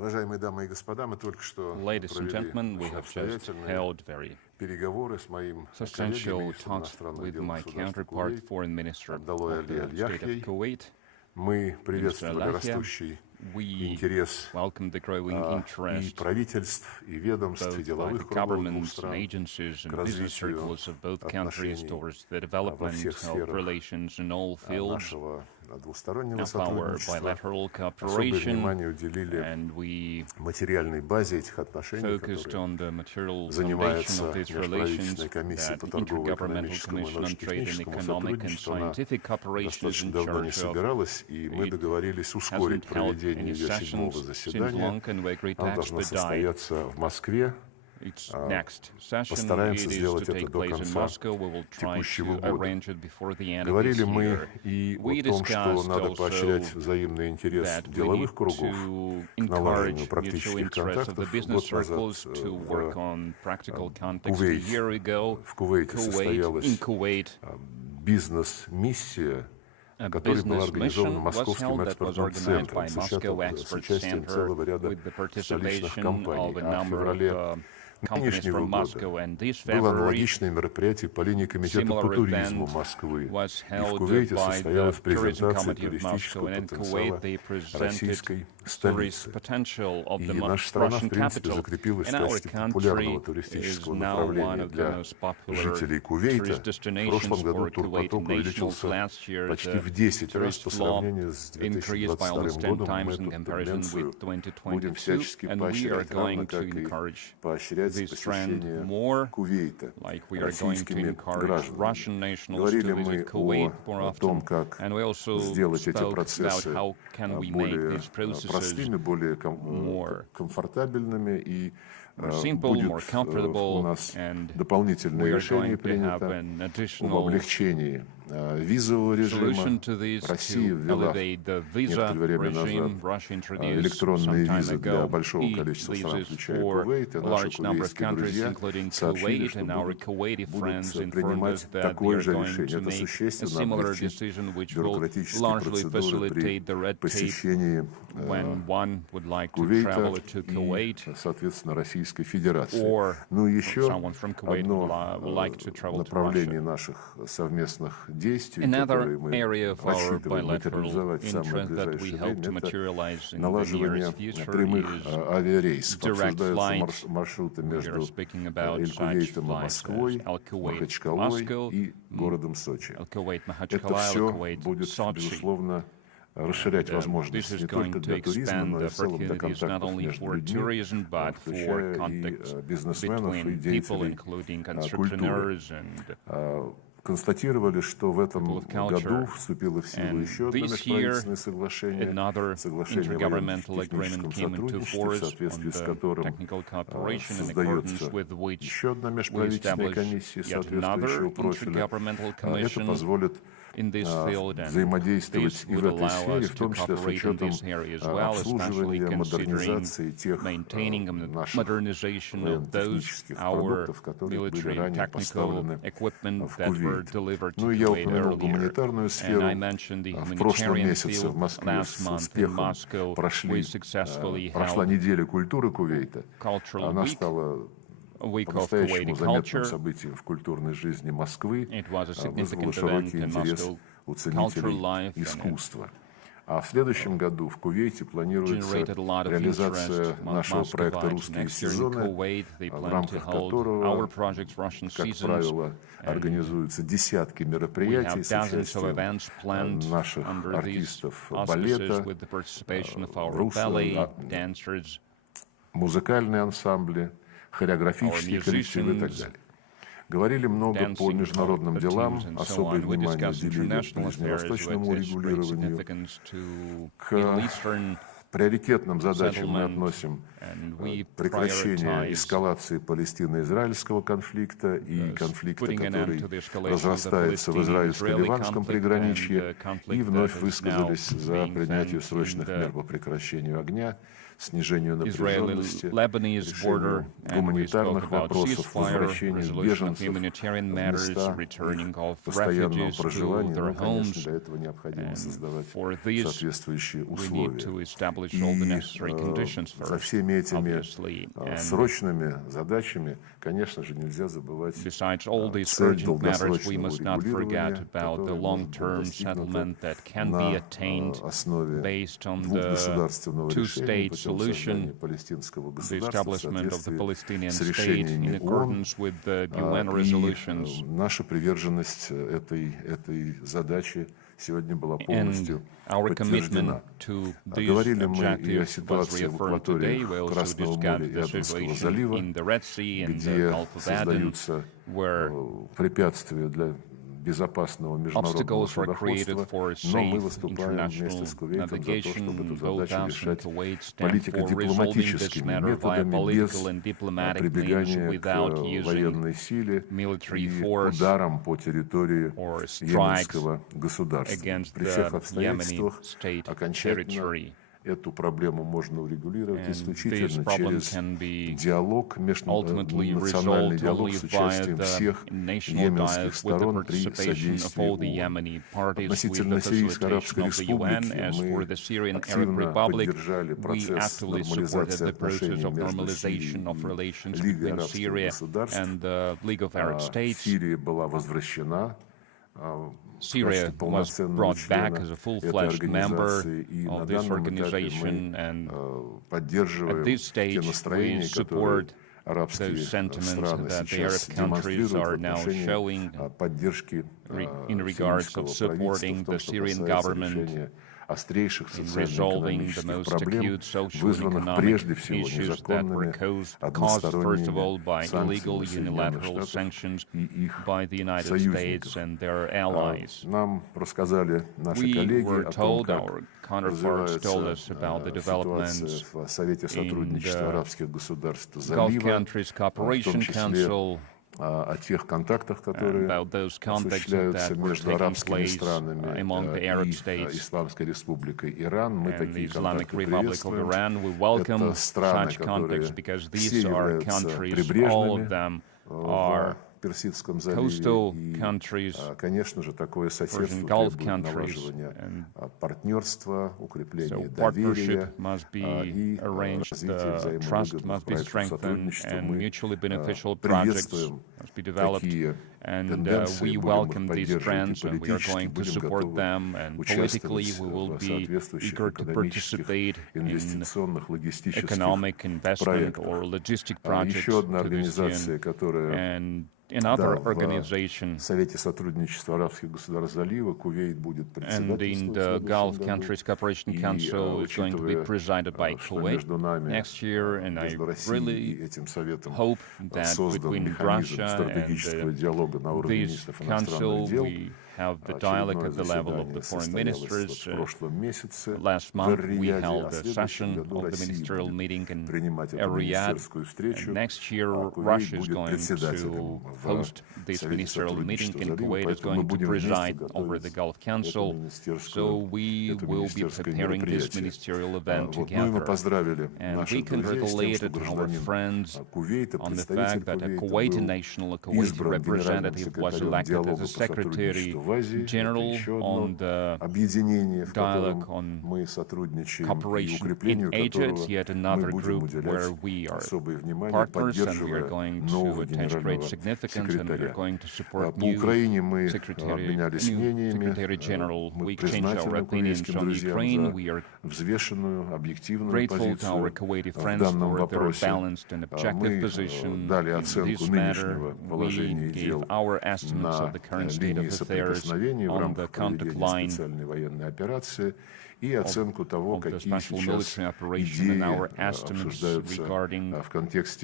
Ladies and gentlemen, we have just held very substantial talks with my counterpart, Foreign Minister of the State of Kuwait, Minister Al-Yahya. We welcome the growing interest both by the governments and agencies and business circles of both countries towards the development of relations in all fields of our bilateral cooperation, and we focused on the material foundation of these relations, that the Intergovernmental Commission on Trade and Economic and Scientific Cooperation is in charge of. It hasn't held any sessions since long, and we agreed to expedite its next session. It is to take place in Moscow. We will try to arrange it before the end of this year. We discussed also that we need to encourage mutual interest of the business circles to work on practical context. A year ago, in Kuwait, a business mission was held that was organized by Moscow Expert Center with the participation of a number of companies from Moscow, and this February, similar event was held by the Tourism Committee of Moscow, and in Kuwait they presented tourist potential of the Russian capital. And our country is now one of the most popular tourist destinations for Kuwaiti nationals. Last year, the tourist flow increased by almost 10 times in comparison with 2022, and we are going to encourage this trend more, like we are going to encourage Russian nationals to visit Kuwait more often. And we also spoke about how can we make these processes more simple, more comfortable, and we are going to have an additional solution to this, to elevate the visa regime. Russia introduced some time ago e-visas for a large number of countries, including Kuwait, and our Kuwaiti friends informed us that they are going to make a similar decision, which will largely facilitate the red tape when one would like to travel to Kuwait, or someone from Kuwait would like to travel to Russia. Another area of our bilateral interest that we hope to materialize in the nearest future is direct flights. We are speaking about such flights as Al-Kuwait-Moscow, Al-Kuwait-Makhachkala, Al-Kuwait-Sochi. This is going to expand the opportunities not only for tourism, but for contacts between people, including entrepreneurs and констатировали, что в этом году вступило в силу еще одно межправительственное соглашение, соглашение о военно-техническом сотрудничестве, в соответствии с которым создается еще одна межправительственная комиссия соответствующего профиля. Это позволит взаимодействовать и в этой сфере, в том числе с учетом обслуживания, модернизации тех наших военно-технических продуктов, которые были ранее поставлены в Кувейт. Ну и я упомянул гуманитарную сферу. В прошлом месяце в Москве с успехом прошла неделя культуры Кувейта. Она стала по-настоящему заметным событием в культурной жизни Москвы, вызвала широкий интерес у ценителей искусства. А в следующем году в Кувейте планируется реализация нашего проекта «Русские сезоны», в рамках которого, как правило, организуются десятки мероприятий с участием наших артистов балета, русские музыкальные ансамбли, хореографические коллективы и так далее. Говорили много по международным делам, особое внимание уделили ближневосточному урегулированию. К приоритетным задачам мы относим прекращение эскалации палестино-израильского конфликта и конфликта, который разрастается в израильско-ливанском приграничье, и вновь высказались за принятие срочных мер по прекращению огня, снижению напряженности, решению гуманитарных вопросов, возвращению беженцев в места их постоянного проживания. Но, конечно, для этого необходимо создавать соответствующие условия. establish all the necessary conditions за first, всеми этими obviously. And срочными задачами, конечно же, нельзя забывать besides all these цель urgent matters, we долгосрочного must not forget урегулирования, about the которое может быть long-term достигнуто settlement that can be на attained основе based on the двухгосударственного решения two-state путем создания solution, палестинского the государства в establishment of the соответствии Palestinian с state решениями in ООН. accordance with the UN И resolutions. наша приверженность этой задаче сегодня была And полностью our commitment подтверждена. to these Говорили мы и о objectives was ситуации в reaffirmed today. акватории We also Красного моря discussed и the Аденского situation залива, in the Red Sea and the где Gulf of Aden, создаются where препятствия для безопасного международного obstacles are created судоходства, for но мы safe выступаем вместе international с Кувейтом за то, чтобы navigation. эту Both задачу us and решать Kuwait stand for resolving this политико-дипломатическими matter via методами, без political and diplomatic means, прибегания к without using военной силе military и force ударам по территории or strikes Йеменского государства. against При всех the Yemeni обстоятельствах state окончательно territory. эту проблему можно урегулировать And исключительно this problem через can be диалог, ultimately национальный resolved диалог only с via участием the всех national йеменских dialogue with the сторон при participation of all the содействии ООН. Yemeni parties with Относительно the Сирийской Арабской facilitation of the UN. Республики As for мы the Syrian Arab активно Republic, поддержали we процесс actively supported нормализации the process отношений of между normalization of Сирией relations и Лигой between арабских Syria государств. and the League of Arab States. Сирия была возвращена Syria was brought back as a full-fledged member of this organization, and at this stage we support those sentiments that the Arab countries are now showing in regards of supporting the Syrian government in resolving the most acute social and economic issues that were caused, first of all, by illegal unilateral sanctions by the United States and their allies. We were told, our counterparts told us about the developments in the Gulf Countries Cooperation Council, about those contacts that were taking place among the Arab states and the Islamic Republic of Iran. We welcome such contacts because these are countries, all of them are coastal countries, Persian Gulf countries, and so partnership must be arranged, trust must be strengthened, and mutually beneficial projects must be developed. And we welcome these trends, and we are going to support them. And politically, we will be eager to participate in economic investment or logistic projects to this end. And another organization, and in the Gulf Countries Cooperation Council is going to be presided by Kuwait next year, and I really hope that between Russia and this council we have the dialogue at the level of the foreign ministers. Last month we held a session of the ministerial meeting in Riyadh, and next year Russia is going to host this ministerial meeting, and Kuwait is going to preside over the Gulf Council. So we will be preparing this ministerial event together. And we congratulated our friends on the fact that a Kuwaiti national, a Kuwaiti representative was elected as a Secretary General on the dialogue on cooperation in Asia. It's yet another group where we are partners, and we are going to attach great significance, and we are going to support new Secretary General. We exchange our opinions on Ukraine. We are grateful to our Kuwaiti friends for their balanced and objective position in this matter. We gave our estimates of the current state of affairs on the contact line of the special military operation, and our estimates regarding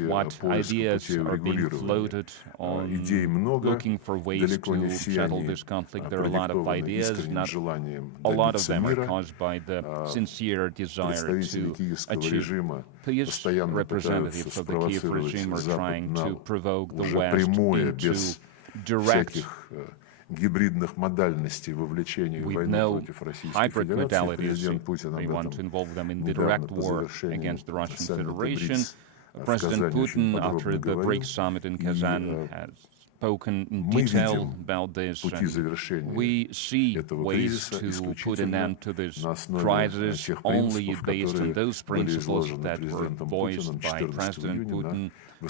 what ideas are being floated on looking for ways to settle this conflict. There are a lot of ideas, not a lot of them are caused by the sincere desire to achieve peace. Representatives of the Kiev regime are trying to provoke the West into direct гибридных модальностей вовлечения в войну против Российской Федерации. Президент Путин об этом недавно по завершении саммита БРИКС President Putin, after the BRICS summit in Kazan, has spoken in detail about this. We see ways to put an end to this crisis only based on those principles that were voiced by President Putin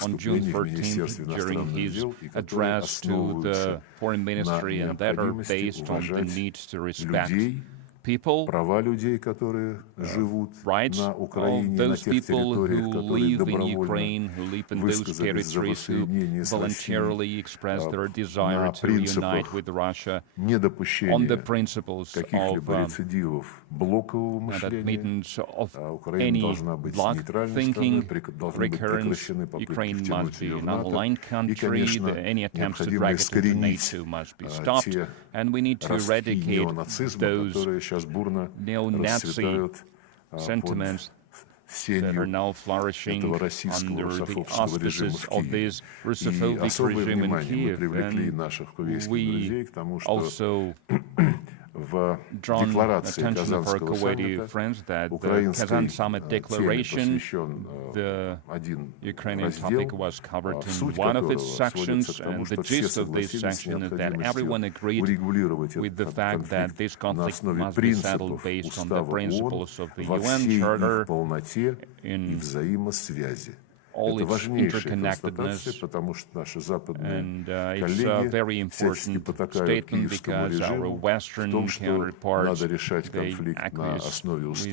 on June 13th during his address to the Foreign Ministry, and that are based on the need to respect people, rights of those people who live in Ukraine, who live in those territories, who voluntarily express their desire to unite with Russia on the principles of admittance of any block thinking recurrence. Ukraine must be an aligned country. Any attempts to drag it into NATO must be stopped, and we need to eradicate those neo-Nazi sentiments that are now flourishing under the auspices of this Russophobic regime in Kiev. And we also drawn attention of our Kuwaiti friends that the Kazan Summit Declaration, the Ukrainian topic was covered in one of its sections, and the gist of this section is that everyone agreed with the fact that this conflict must be settled based on the principles of the UN Charter in all its interconnectedness, and it's a very important statement because our Western counterparts, they acquiesce with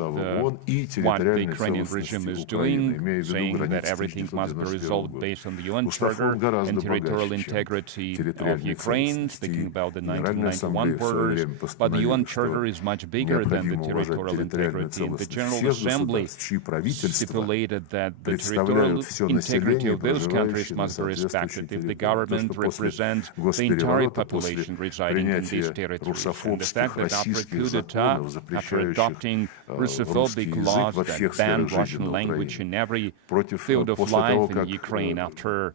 what the Ukrainian regime is doing, saying that everything must be resolved based on the UN Charter and territorial integrity of Ukraine, speaking about the 1991 borders, but the UN Charter is much bigger than the territorial integrity, and the General Assembly stipulated that the territorial integrity of those countries must be respected if the government represents the entire population residing in these territories. And the fact that after a coup d'etat, after adopting Russophobic laws that ban Russian language in every field of life in Ukraine, after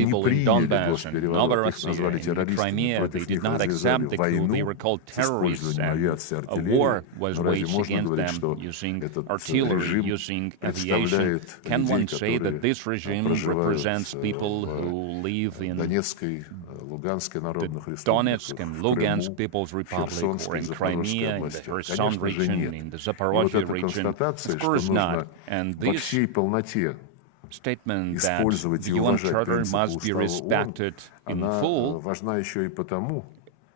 people in Donbass and Novorossiya, in Crimea, they did not accept the coup. They were called terrorists, and a war was waged against them using artillery, using aviation. Can one say that this regime represents people who live in the Donetsk and Lugansk People's Republic, or in Crimea, in the Kherson region, in the Zaporozhye region? Of course not. And this statement that the UN Charter must be respected in full,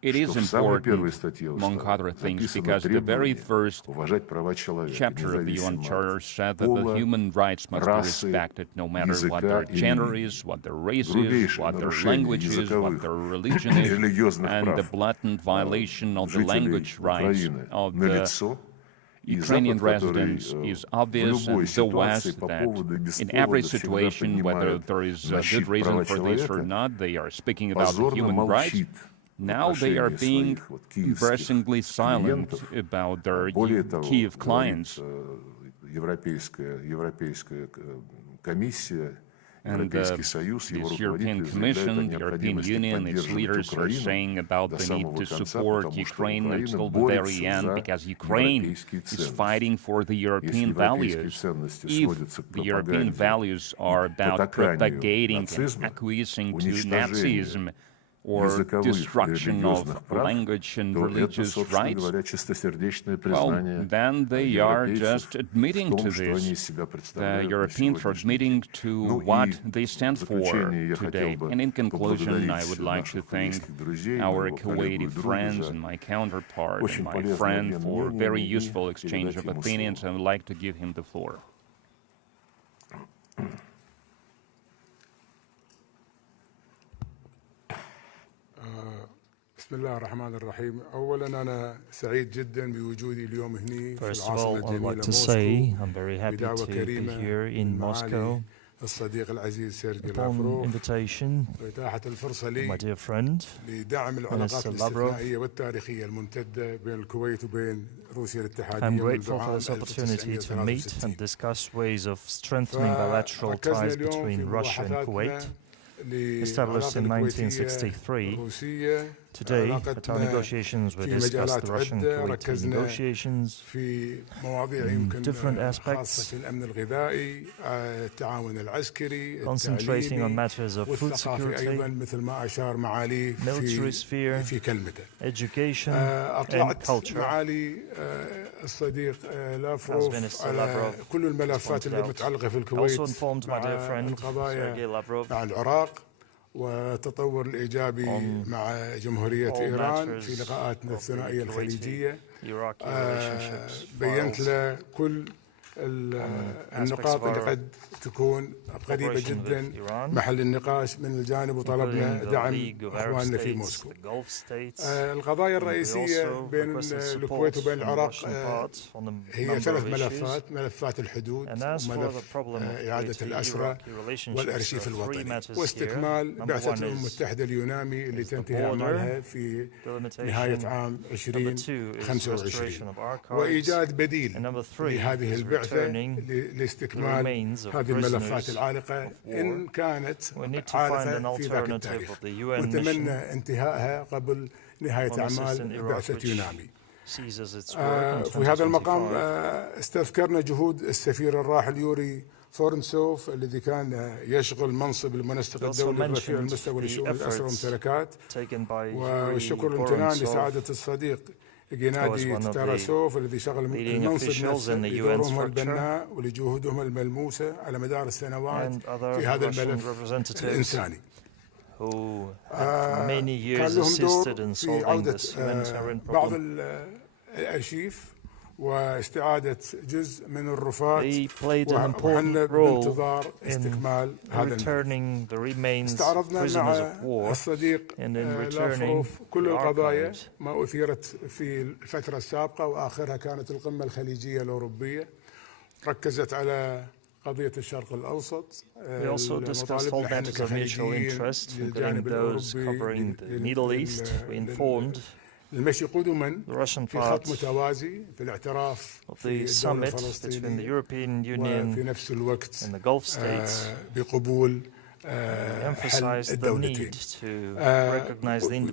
it is important, among other things, because the very first chapter of the UN Charter said that the human rights must be respected no matter what their gender is, what their race is, what their language is, what their religion is, and the blatant violation of the language rights of the Ukrainian residents is obvious, and the West, that in every situation, whether there is a good reason for this or not, they are speaking about the human rights. Now they are being embarrassingly silent about their Kiev clients. And this European Commission, the European Union, its leaders are saying about the need to support Ukraine until the very end, because Ukraine is fighting for the European values. If the European values are about propagating and acquiescing to Nazism, or destruction of language and religious rights, well, then they are just admitting to this. The Europeans are admitting to what they stand for today. And in conclusion, I would like to thank our Kuwaiti friends and my counterpart and my friend for a very useful exchange of opinions. I would like to give him the floor. بسم الله الرحمن الرحيم. أولاً أنا سعيد جداً بوجودي اليوم هنا في العاصمة الجميلة موسكو بدعوة كريمة من معالي الصديق العزيز سيرجي لافروف وإتاحة الفرصة لي لدعم العلاقات الاستثنائية والتاريخية الممتدة بين الكويت وبين روسيا الاتحادية منذ عام 1963. Established in 1963, Today, at our negotiations, we discussed the Russian-Kuwaiti negotiations in different aspects, concentrating on matters of food security, military sphere, education, and culture. As Minister Lavrov also informed my dear friend Sergey Lavrov والتطور الإيجابي مع جمهورية إيران في لقاءاتنا الثنائية الخليجية. بيّنت له كل النقاط اللي قد تكون قريبة جدا محل النقاش من الجانب، وطلبنا دعم أخواننا في موسكو. القضايا الرئيسية بين الكويت وبين العراق هي 3 ملفات: ملفات الحدود، وملف إعادة الأسرى، والأرشيف الوطني، واستكمال بعثة الأمم المتحدة اليونامي اللي تنتهي أعمالها في نهاية عام 2025، وإيجاد بديل لهذه البعثة لاستكمال هذه الملفات العالقة إن كانت عالقة في ذاك التاريخ، ونتمنى انتهائها قبل نهاية أعمال بعثة يونامي. في هذا المقام استذكرنا جهود السفير الراحل يوري فورنسوف الذي كان يشغل منصب المنسق الدولي الرفيع المستوى لشؤون الأسرى والممتلكات، والشكر والامتنان لسعادة الصديق جينادي تاراسوف الذي شغل المنصب لدورهم البناء ولجهودهم الملموسة على مدار السنوات في هذا الملف الإنساني. كان لهم دور في عودة بعض الأرشيف واستعادة جزء من الرفات، وحنا بانتظار استكمال هذا الملف. استعرضنا مع الصديق لافروف كل القضايا ما أثيرت في الفترة السابقة، وآخرها كانت القمة الخليجية الأوروبية، ركزت على قضية الشرق الأوسط، المطالب نحن كخليجيين للجانب الأوروبي المشي قدما في خط متوازي في الاعتراف في الدولة الفلسطينية، وفي نفس الوقت بقبول حل الدولتين.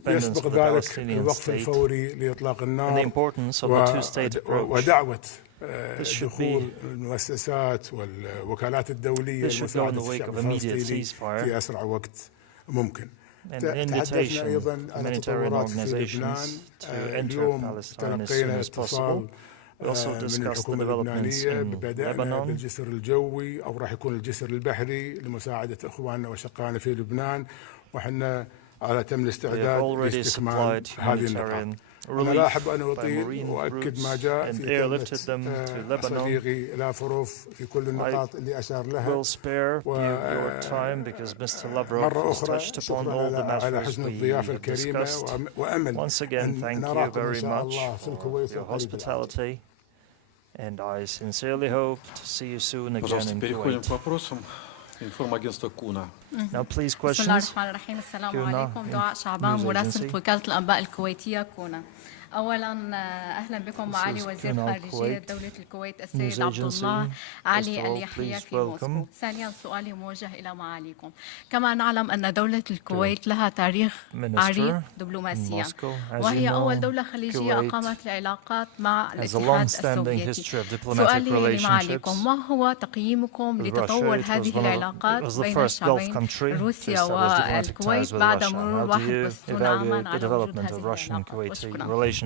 يسبق ذلك الوقف الفوري لإطلاق النار ودعوة دخول المؤسسات والوكالات الدولية لمساعدة الشعب الفلسطيني في أسرع وقت ممكن. تحدثنا أيضا عن التطورات في لبنان. اليوم تلقينا اتصال من الحكومة اللبنانية ببدأنا بالجسر الجوي، أو راح يكون الجسر البحري لمساعدة إخواننا وشقائنا في لبنان، وحنا على تم الاستعداد لاستكمال هذه النقاط. أنا لا أحب أن أطيل وأؤكد ما جاء في كلمة صديقي لافروف في كل النقاط اللي أشار لها، مرة أخرى شكرا على حسن الضيافة الكريمة، وأمل أن نراكم إن شاء الله في الكويت قريبا. And I sincerely hope to see you soon again in Kuwait. информагентство كونا. Now please questions. بسم الله الرحمن الرحيم. السلام عليكم. دعاء شعبان مراسل وكالة الأنباء الكويتية كونا. أولاً أهلاً بكم معالي وزير خارجية دولة الكويت السيد عبدالله علي اليحيى في موسكو. ثانياً سؤالي موجه إلى معاليكم. كما نعلم أن دولة الكويت لها تاريخ عريق دبلوماسياً، وهي أول دولة خليجية أقامت العلاقات مع الاتحاد السوفيتي. سؤالي لمعاليكم: ما هو تقييمكم لتطور هذه العلاقات بين الشعبين روسيا والكويت بعد مرور 61 عاماً على وجود هذه العلاقات؟ 61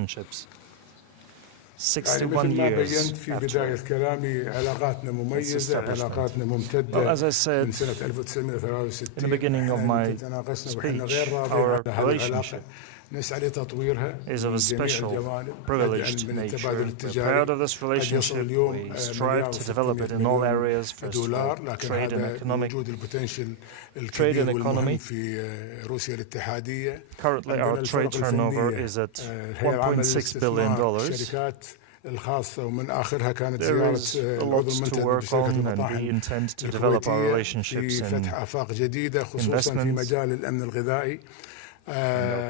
years في بداية كلامي علاقاتنا مميزة، علاقاتنا ممتدة من سنة 1963. تناقشنا وحنا غير راضين عن هذه العلاقة، نسعى لتطويرها is of a special, privileged nature. We're proud of this relationship. We strive to develop it in all areas, first of all, trade and economic. Trade and economy. Currently, our trade turnover is at $1.6 billion. There is a lot to work on, and we intend to develop our relationships in investments,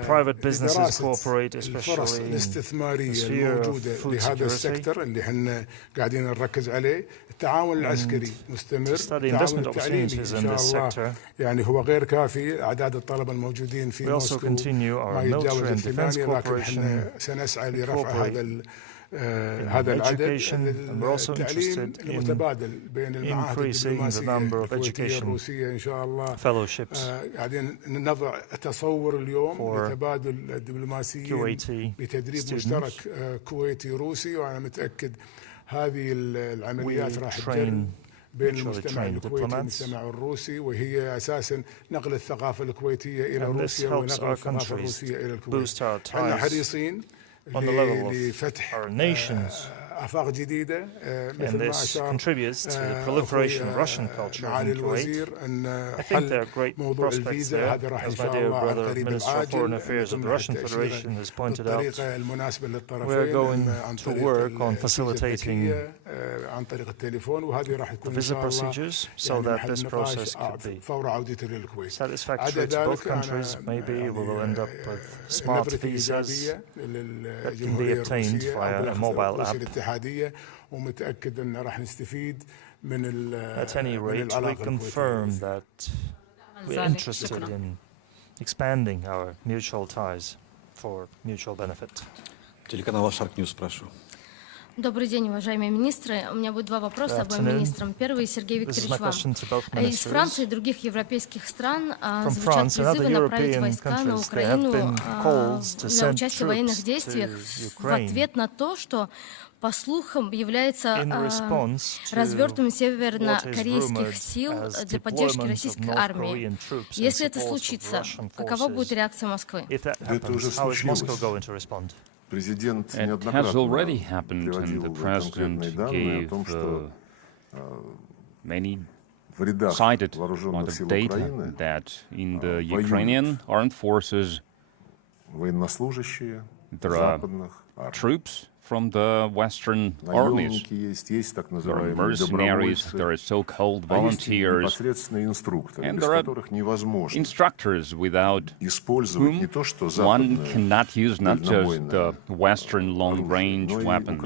private businesses cooperate, الفرص especially الاستثمارية in the sphere of الموجودة food لهذا security. السيكتور اللي احنا قاعدين نركز عليه. التعاون العسكري مستمر. التعاون التعليمي إن شاء الله يعني هو غير كافي. أعداد الطلبة الموجودين في موسكو ما يتجاوز 8، لكن احنا سنسعى لرفع هذا العدد. التعليم المتبادل بين المعاهد الدبلوماسية الكويتية الروسية إن شاء الله قاعدين نضع تصور اليوم لتبادل الدبلوماسيين بتدريب مشترك كويتي روسي، وأنا متأكد هذه العمليات راح تجرب بين المجتمع الكويتي والمجتمع الروسي، وهي أساسا نقل الثقافة الكويتية إلى روسيا ونقل الثقافة الروسية إلى الكويت. احنا حريصين لفتح آفاق جديدة مثل ما أشار معالي الوزير أن حل موضوع الفيزا هذا راح إن شاء الله عن قريب العاجل بالطريقة المناسبة للطرفين عن طريق عن طريق التليفون، وهذه راح يكون إن شاء الله يعني محل نقاش فور عودته للكويت. عدا ذلك أنا نظرتي إيجابية للجمهورية الروسية أو الاتحادية، ومتأكد أن راح نستفيد من العلاقة الكويتية. We're interested in expanding our mutual ties for mutual benefit. Телеканал Shark News, прошу. Добрый день, уважаемые министры. У меня будет два вопроса обоим министрам. Первый, Сергей Викторович, вам. Из Франции и других европейских стран звучат призывы направить войска на Украину для участия в военных действиях в ответ на то, что, по слухам, является развертыванием севернокорейских сил для поддержки российской армии. Если это случится, какова будет реакция Москвы? Это уже случилось. Президент неоднократно приводил конкретные данные о том, что в рядах вооруженных сил Украины воюют военнослужащие западных армий. From the Western armies. There are mercenaries, there are so-called volunteers, and there are instructors without whom one cannot use not just the Western long-range weapons,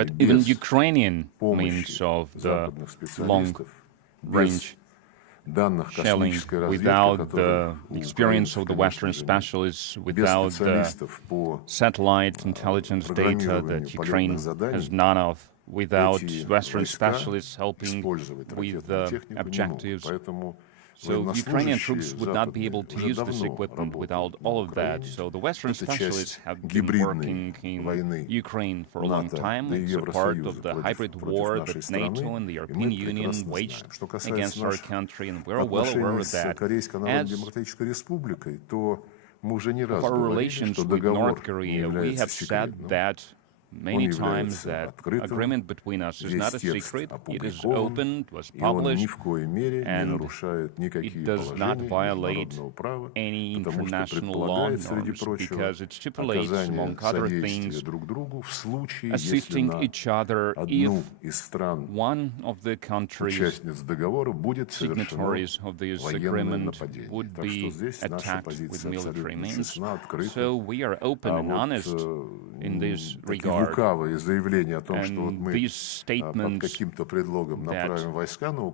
but even Ukrainian means of the long-range shelling, without the experience of the Western specialists, without the satellite intelligence data that Ukraine has none of, without Western specialists helping with the objectives. So Ukrainian troops would not be able to use this equipment without all of that. So the Western specialists have been working in Ukraine for a long time. It's a part of the hybrid war that NATO and the European Union waged against our country, and we're well aware of that. As of our relations with North Korea, we have said that many times that agreement between us is not a secret, it is open, it was published, and it does not violate any international law norms because it stipulates, among other things, assisting each other if one of the countries signatories of this agreement would be attacked with military means. So we are open and honest in this regard. And these statements that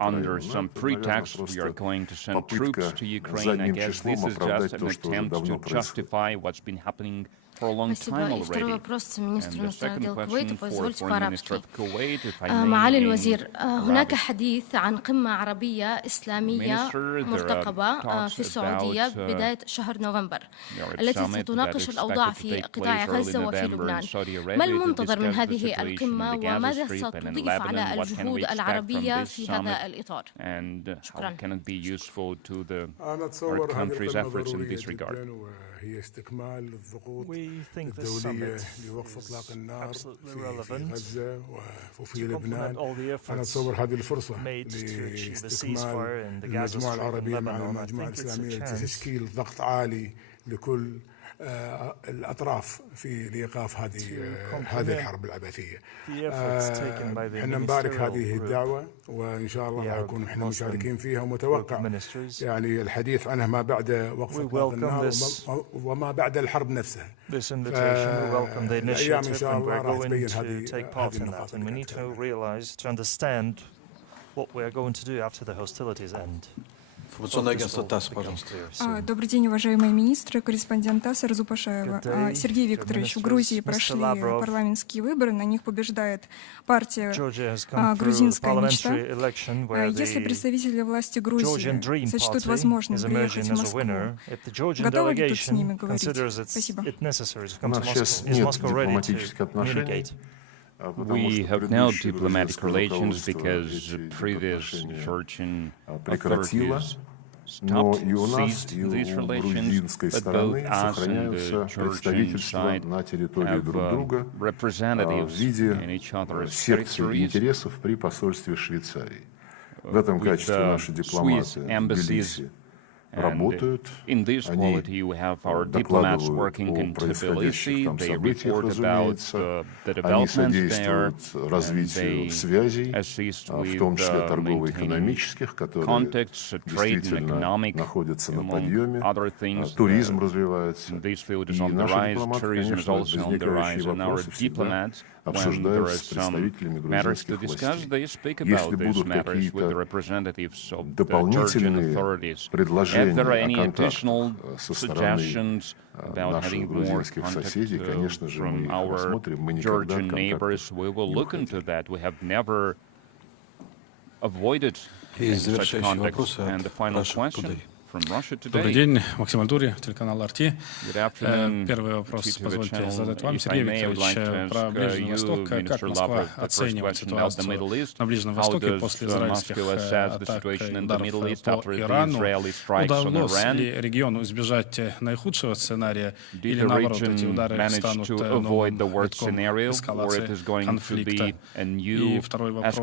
under some pretext we are going to send troops to Ukraine, I guess this is just an attempt to justify what's been happening for a long time already. And the second question for Foreign Minister of Kuwait, if I may. معالي الوزير، هناك حديث عن قمة عربية إسلامية مرتقبة في السعودية بداية شهر نوفمبر التي ستناقش الأوضاع في قطاع غزة وفي لبنان. ما المنتظر من هذه القمة وماذا ستضيف على الجهود العربية في هذا الإطار؟ شكرا. أنا أتصور هذه القمة هي استكمال الضغوط الدولية لوقف إطلاق النار في غزة وفي لبنان. أنا أتصور هذه الفرصة لاستكمال المجموعة العربية مع المجموعة الإسلامية لتشكيل ضغط عالي لكل الأطراف في لإيقاف هذه الحرب العبثية. احنا نبارك هذه الدعوة وإن شاء الله راح نكون احنا مشاركين فيها ومتوقع يعني الحديث عنها ما بعد وقف إطلاق النار وما بعد الحرب نفسها. الأيام إن شاء الله راح تبين هذه النقاط. What we are going to do after the hostilities end. Добрый день, уважаемые министры, корреспондент ТАСС Арзу Пашаева. Сергей Викторович, в Грузии прошли парламентские выборы, на них побеждает партия «Грузинская мечта». Если представители власти Грузии сочтут возможным приехать в Москву, готовы ли тут с ними говорить? Спасибо. У нас сейчас нет дипломатических отношений. We have no diplomatic relations because the previous Georgian authorities stopped, seized these relations, but both us and the Georgian side have representatives in each other's territories. В этом качестве наши дипломаты в Тбилиси работают, они докладывают о происходящих там событиях, разумеется, они содействуют развитию связей, в том числе торгово-экономических, которые действительно находятся на подъеме, туризм развивается, и наши дипломаты, конечно, возникающие вопросы всегда обсуждают с представителями грузинских властей. Если будут какие-то дополнительные предложения о контактах со стороны наших грузинских соседей, конечно же, мы их рассмотрим, мы никогда контактов не уходим. И завершающий вопрос от Тудей. Добрый день, Максим Альдури, телеканал RT. Первый вопрос позвольте задать вам, Сергей Викторович, про Ближний Восток. Как Москва оценивает ситуацию на Ближнем Востоке после израильских атак и ударов по Ирану? Удалось ли региону избежать наихудшего сценария или, наоборот, эти удары станут новым витком эскалации конфликта? И второй вопрос.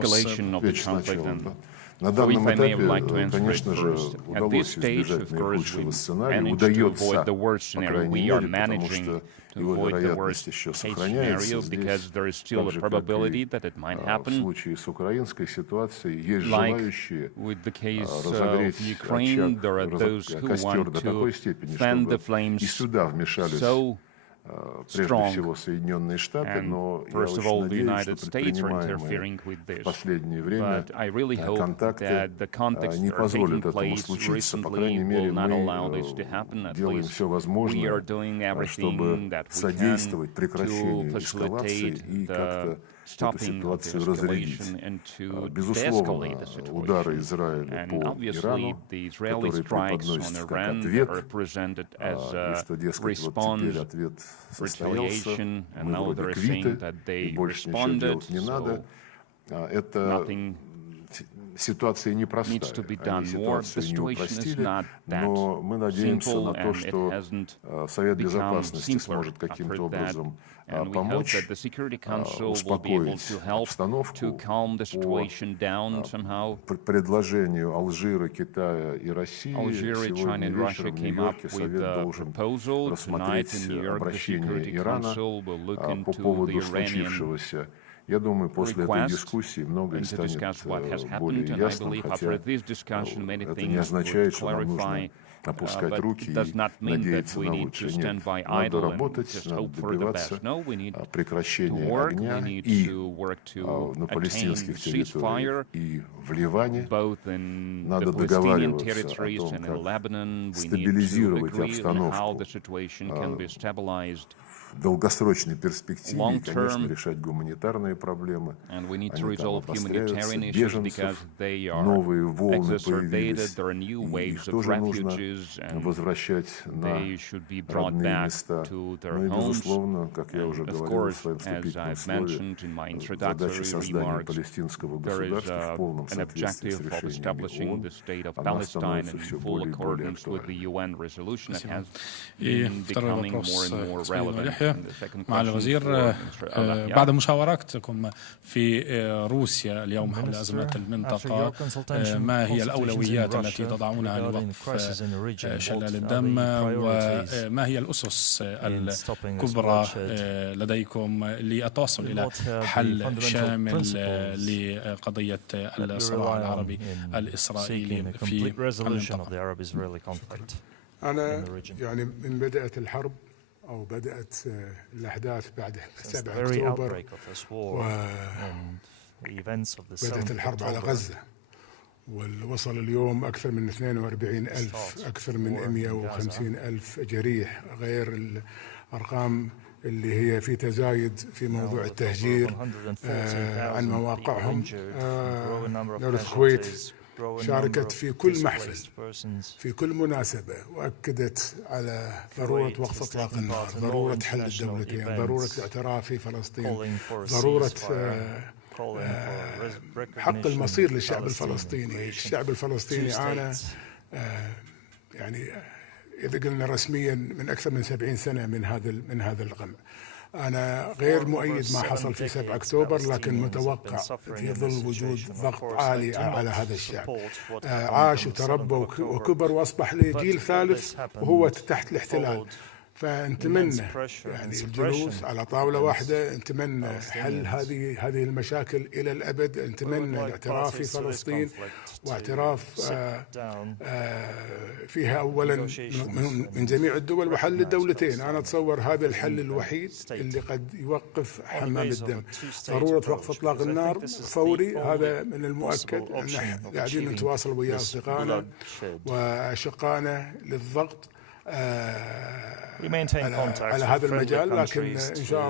На данном этапе, конечно же, удалось избежать наихудшего сценария, удается, по крайней мере, потому что его вероятность еще сохраняется. Здесь, так же, как и в случае с украинской ситуацией, есть желающие разогреть костер до такой степени, чтобы и сюда вмешались прежде всего Соединенные Штаты, но я очень надеюсь, что предпринимаемые в последнее время контакты не позволят этому случиться. По крайней мере, мы делаем все возможное, чтобы содействовать прекращению эскалации и как-то эту ситуацию разрядить. Безусловно, удары Израиля по Ирану, которые преподносятся как ответ, и что, дескать, вот теперь ответ состоялся, мы вроде квиты, и больше ничего делать не надо, это ситуация непростая, они ситуацию не упростили, но мы надеемся на то, что Совет Безопасности сможет каким-то образом помочь успокоить обстановку по предложению Алжира, Китая и России. Сегодня вечером в Нью-Йорке Совет должен рассмотреть обращение Ирана по поводу случившегося. Я думаю, после этой дискуссии многое станет более ясным, хотя это не означает, что нам нужно опускать руки и надеяться на лучшее. Нет, надо работать, надо добиваться прекращения огня и на палестинских территориях, и в Ливане. Надо договариваться о том, как стабилизировать обстановку в долгосрочной перспективе, и, конечно, решать гуманитарные проблемы. Они там обостряются, беженцев, новые волны появились, и их тоже нужно возвращать на родные места. Ну и, безусловно, как я уже говорил в своем вступительном слове, задача создания палестинского государства в полном соответствии с решениями ООН, она становится все более и более актуальной. И второй вопрос господину Al-Yahya. معالي الوزير، بعد مشاوراتكم في روسيا اليوم حول أزمات المنطقة، ما هي الأولويات التي تضعونها لوقف شلال الدم، وما هي الأسس الكبرى لديكم للتوصل إلى حل شامل لقضية الصراع العربي الإسرائيلي في المنطقة؟ أنا يعني من بدأت الحرب أو بدأت الأحداث بعد 7 أكتوبر وبدأت الحرب على غزة، ووصل اليوم أكثر من 42,000، أكثر من 150,000 جريح، غير الأرقام اللي هي في تزايد في موضوع التهجير عن مواقعهم. دولة الكويت شاركت في كل محفل، في كل مناسبة، وأكدت على ضرورة وقف إطلاق النار، ضرورة حل الدولتين، ضرورة الاعتراف في فلسطين، ضرورة حق المصير للشعب الفلسطيني. الشعب الفلسطيني عانى يعني إذا قلنا رسميا من أكثر من 70 سنة من هذا الغم. أنا غير مؤيد ما حصل في 7 أكتوبر، لكن متوقع في ظل وجود ضغط عالي على هذا الشعب، عاش وتربى وكبر وأصبح له جيل ثالث وهو تحت الاحتلال. فنتمنى يعني الجلوس على طاولة واحدة، نتمنى حل هذه المشاكل إلى الأبد، نتمنى الاعتراف في فلسطين، واعتراف فيها أولا من جميع الدول، وحل الدولتين. أنا أتصور هذا الحل الوحيد اللي قد يوقف حمام الدم. ضرورة وقف إطلاق النار فوري، هذا من المؤكد. نحن قاعدين نتواصل ويا أصدقائنا وأشقائنا للضغط على هذا المجال، لكن إن شاء الله